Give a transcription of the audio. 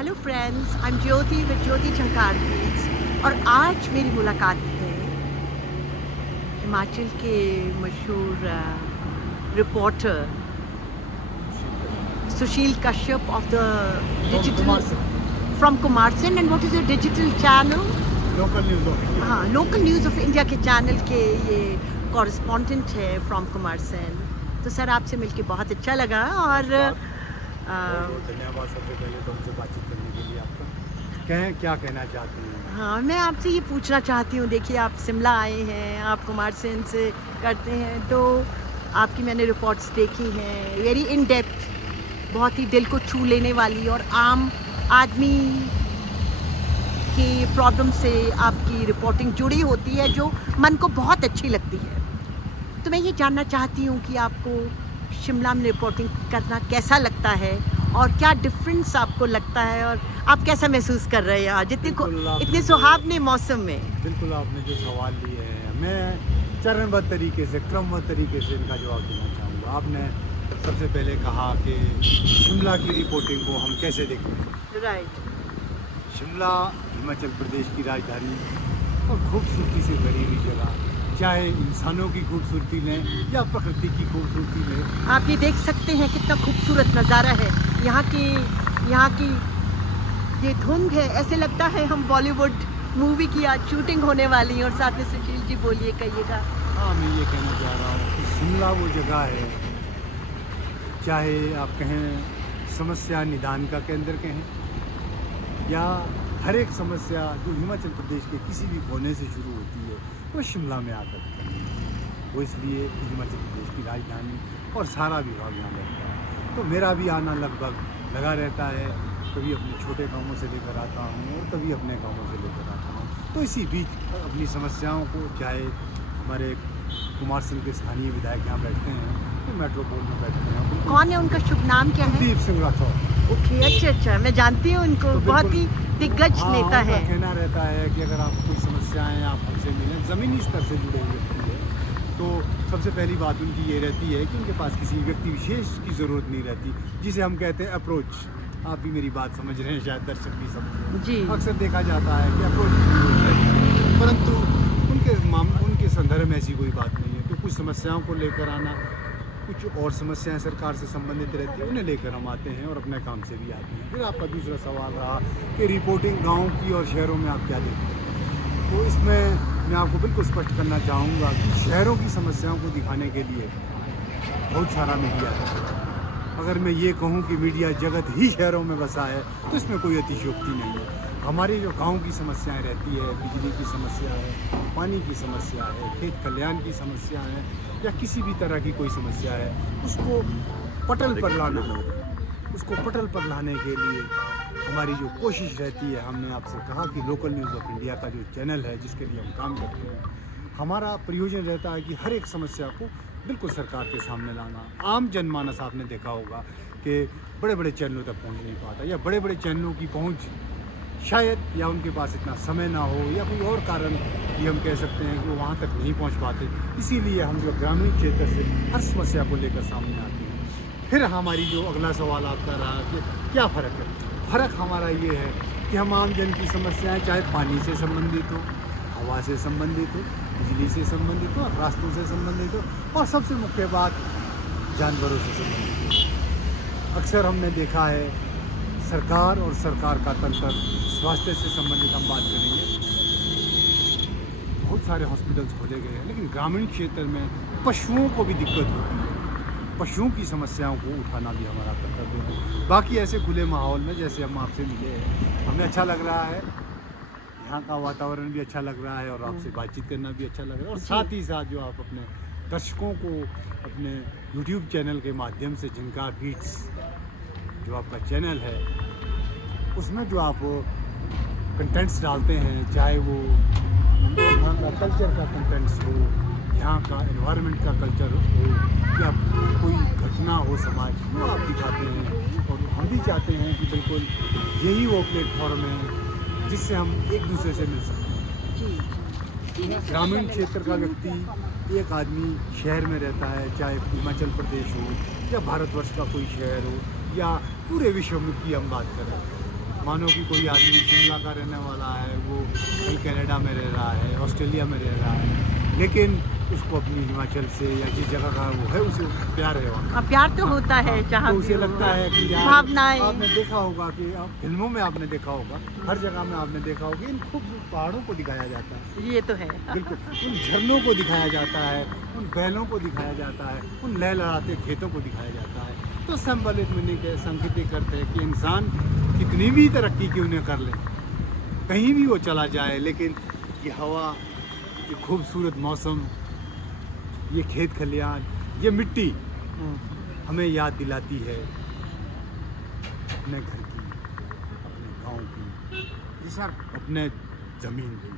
Hello friends, I am Jyoti with Jyoti Jhankar feeds और आज मेरी मुलाकात है हिमाचल के मशहूर reporter Sushil Kashyap of the digital from Kumarsain and what is the digital channel local news of India. हाँ, लोकल न्यूज़ ऑफ इंडिया के चैनल के ये कॉरेस्पॉन्डेंट है फ्रॉम कुमारसेन। तो सर आपसे मिलके बहुत अच्छा लगा और बहुत धन्यवाद सबसे पहले तो हमसे बातचीत करने के लिए आपका। कहें क्या कहना चाहते हैं? हाँ, मैं आपसे ये पूछना चाहती हूँ, देखिए आप शिमला आए हैं, आप कुमारसेन से करते हैं, तो आपकी मैंने रिपोर्ट्स देखी हैं, वेरी इन डेप्थ, बहुत ही दिल को छू लेने वाली और आम आदमी की प्रॉब्लम से आपकी रिपोर्टिंग जुड़ी होती है जो मन को बहुत अच्छी लगती है। तो मैं ये जानना चाहती हूँ कि आपको शिमला में रिपोर्टिंग करना कैसा लगता है और क्या डिफरेंस आपको लगता है और आप कैसा महसूस कर रहे हैं आज इतने सुहावने मौसम में? बिल्कुल, आपने जो सवाल लिए हैं मैं चरणबद्ध तरीके से, क्रमबद्ध तरीके से इनका जवाब देना चाहूँगा। आपने सबसे पहले कहा कि शिमला की रिपोर्टिंग को हम कैसे देखते हैं। राइट। शिमला हिमाचल प्रदेश की राजधानी और खूबसूरती से भरी हुई जगह, चाहे इंसानों की खूबसूरती लें या प्रकृति की खूबसूरती लें। आप ये देख सकते हैं कितना खूबसूरत नज़ारा है यहाँ की ये धुंध है, ऐसे लगता है हम बॉलीवुड मूवी की आज शूटिंग होने वाली है। और साथ में सुशील जी बोलिए, कहिएगा। हाँ, मैं ये कहना चाह रहा हूँ कि शिमला वो जगह है, चाहे आप कहें समस्या निदान का केंद्र कहें या हर एक समस्या जो हिमाचल प्रदेश के किसी भी कोने से शुरू होती है वो शिमला में आकर वो इसलिए कि हिमाचल प्रदेश की राजधानी और सारा विभाग यहाँ रहता है। तो मेरा भी आना लगभग लगा रहता है, कभी अपने छोटे कामों से लेकर आता हूँ और कभी अपने कामों से लेकर आता हूँ। तो इसी बीच अपनी समस्याओं को, चाहे हमारे कुमारसेन के स्थानीय विधायक यहाँ बैठते हैं, तो मेट्रोपोल में बैठते हैं। कौन है, उनका शुभ नाम क्या है? दीप सिंह राठौर। ओके, अच्छा, मैं जानती हूँ उनको, तो बहुत ही दिग्गज नेता है। कहना रहता है कि अगर आपको कोई समस्याएं आप हमसे मिलें, ज़मीनी स्तर से जुड़े हुए व्यक्ति है, तो सबसे पहली बात उनकी ये रहती है कि उनके पास किसी व्यक्ति विशेष की ज़रूरत नहीं रहती, जिसे हम कहते हैं अप्रोच। आप भी मेरी बात समझ रहे हैं, शायद दर्शक भी समझ जी। अक्सर देखा जाता है कि अप्रोच, परंतु उनके संदर्भ में ऐसी कोई बात नहीं है। तो कुछ समस्याओं को लेकर आना, कुछ और समस्याएं सरकार से संबंधित रहती हैं, उन्हें लेकर हम आते हैं और अपने काम से भी आते हैं। फिर आपका दूसरा सवाल रहा कि रिपोर्टिंग गांव की और शहरों में आप क्या देखते हैं। तो इसमें मैं आपको बिल्कुल स्पष्ट करना चाहूँगा कि शहरों की समस्याओं को दिखाने के लिए बहुत सारा मीडिया है। अगर मैं ये कहूँ कि मीडिया जगत ही शहरों में बसा है तो इसमें कोई अतिशयोक्ति नहीं है। हमारी जो गांव की समस्याएं रहती है, बिजली की समस्या है, पानी की समस्या है, खेत कल्याण की समस्या है या किसी भी तरह की कोई समस्या है, उसको पटल पर लाने के लिए हमारी जो कोशिश रहती है, हमने आपसे कहा कि लोकल न्यूज़ ऑफ इंडिया का जो चैनल है जिसके लिए हम काम करते हैं, हमारा प्रयोजन रहता है कि हर एक समस्या को बिल्कुल सरकार के सामने लाना। आम जनमानस आपने देखा होगा कि बड़े बड़े चैनलों तक पहुंच नहीं पाता, या बड़े बड़े चैनलों की पहुंच शायद या उनके पास इतना समय ना हो या कोई और कारण ये हम कह सकते हैं कि वो वहाँ तक नहीं पहुँच पाते। इसीलिए हम जो ग्रामीण क्षेत्र से हर समस्या को लेकर सामने आते हैं। फिर हमारी जो अगला सवाल आपका रहा कि क्या फ़र्क है, फ़र्क हमारा ये है कि हम आम जन की समस्याएँ, चाहे पानी से संबंधित हो, हवा से संबंधित हो, बिजली से संबंधित हो, रास्तों से संबंधित हो और सबसे मुख्य बात जानवरों से संबंधित हो। अक्सर हमने देखा है सरकार और सरकार का तंत्र, स्वास्थ्य से संबंधित हम बात करेंगे, बहुत सारे हॉस्पिटल्स खोले गए हैं, लेकिन ग्रामीण क्षेत्र में पशुओं को भी दिक्कत होती है। पशुओं की समस्याओं को उठाना भी हमारा कर्तव्य है। बाकी ऐसे खुले माहौल में जैसे हम आपसे मिले हैं, हमें अच्छा लग रहा है, यहाँ का वातावरण भी अच्छा लग रहा है और आपसे बातचीत करना भी अच्छा लग रहा है। और साथ ही साथ जो आप अपने दर्शकों को अपने YouTube चैनल के माध्यम से, झंकार फीड्स जो आपका चैनल है, उसमें जो आप कंटेंट्स डालते हैं, चाहे वो यहाँ का कल्चर का कंटेंट्स हो, यहाँ का एनवायरनमेंट का कल्चर हो या कोई घटना हो समाज, वो आप दिखाते हैं। और हम भी चाहते हैं कि बिल्कुल यही वो प्लेटफॉर्म है जिससे हम एक दूसरे से मिल सकते हैं। ग्रामीण क्षेत्र का व्यक्ति, एक आदमी शहर में रहता है, चाहे हिमाचल प्रदेश हो या भारतवर्ष का कोई शहर हो या पूरे विश्व में की हम बात करें, मानो कि कोई आदमी शिमला का रहने वाला है, वो कहीं कनाडा में रह रहा है, ऑस्ट्रेलिया में रह रहा है, लेकिन उसको अपनी हिमाचल से या जिस जगह का वो है उसे प्यार है वहाँ। अब प्यार तो होता है जहाँ तो भी उसे हो, लगता है कि यार भावनाएं। आपने देखा होगा कि फिल्मों में आपने देखा होगा, हर जगह में आपने देखा होगा, इन खूब पहाड़ों को दिखाया जाता है, ये तो है। बिल्कुल उन झरनों को दिखाया जाता है, उन बैलों को दिखाया जाता है, उन लहलहाते खेतों को दिखाया जाता है। तो संबलित मीनिंग के संकेतिक करते हैं कि इंसान कितनी भी तरक्की क्यों न कर ले, कहीं भी वो चला जाए, लेकिन ये हवा, ये खूबसूरत मौसम, ये खेत खलियान, ये मिट्टी हमें याद दिलाती है अपने घर की, अपने गांव की, जी सर। अपने ज़मीन की।